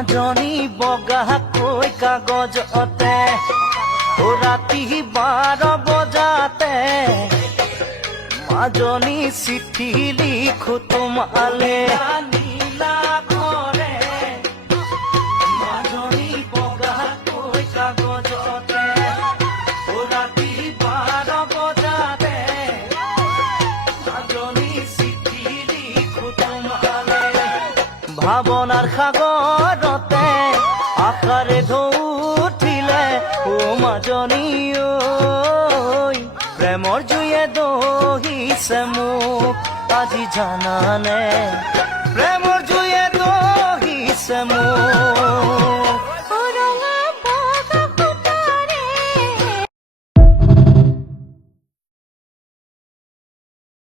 মাজনী বগাকৈ কাগজতে ৰাতি 12 বজাতে মাজনী চিঠি লিখো তোমালে নীলা কৰে মাজনী বগাকৈ কাগজতে ৰাতি 12 বজাতে মাজনী চিঠি লিখো তোমালে ভাৱনাৰ সাগৰতে আশাৰে ঢৌ উঠিলে ও মাজনী ঐ প্ৰেমৰ জুয়ে দহিছে মোক আজি জানানে প্ৰেমৰ জুয়ে দহিছে মোক